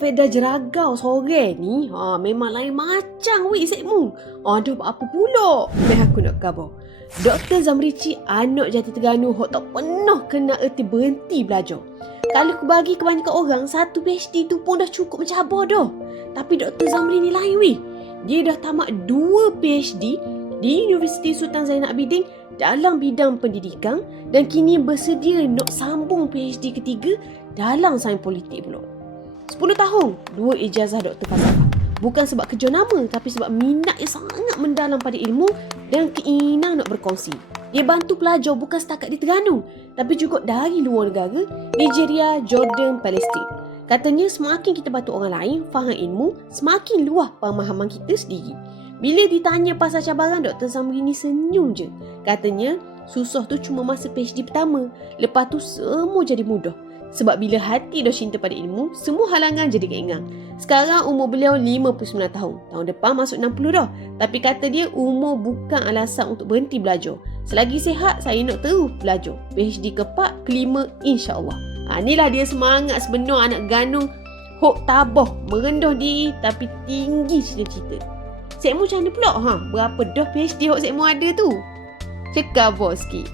Feda Jeragau sore ni ha, memang lain macam weh Sekmu. Aduh apa pula? Meh aku nak khabar. Dr. Zamrici anak jati Terengganu hok tak pernah kena erti berhenti belajar. Kalau aku bagi kebanyakan orang, satu PhD tu pun dah cukup mencabar dah. Tapi Dr. Zamri ni lain weh. Dia dah tamat dua PhD di Universiti Sultan Zainal Abidin dalam bidang pendidikan dan kini bersedia nak sambung PhD ketiga dalam sains politik pula. 10 tahun, dua ijazah doktor falsafah. Bukan sebab kerja nama tapi sebab minat yang sangat mendalam pada ilmu dan keinginan nak berkongsi. Dia bantu pelajar bukan setakat di Terengganu tapi juga dari luar negara, Nigeria, Jordan, Palestin. Katanya semakin kita bantu orang lain faham ilmu, semakin luas pemahaman kita sendiri. Bila ditanya pasal cabaran, Dr. Zamri ni senyum je. Katanya, susah tu cuma masa PhD pertama. Lepas tu semua jadi mudah. Sebab bila hati dah cinta pada ilmu, semua halangan jadi keingang. Sekarang umur beliau 59 tahun. Tahun depan masuk 60 dah. Tapi kata dia umur bukan alasan untuk berhenti belajar. Selagi sihat, saya nak terus belajar. PhD keempat, kelima, insyaAllah. Ha, inilah dia semangat sebenar anak ganung Hok tabah, merendah diri tapi tinggi cita-cita. Sekmu macam mana pula? Ha? Berapa dah PhD Hok Sekmu ada tu? Cekap bos sikit.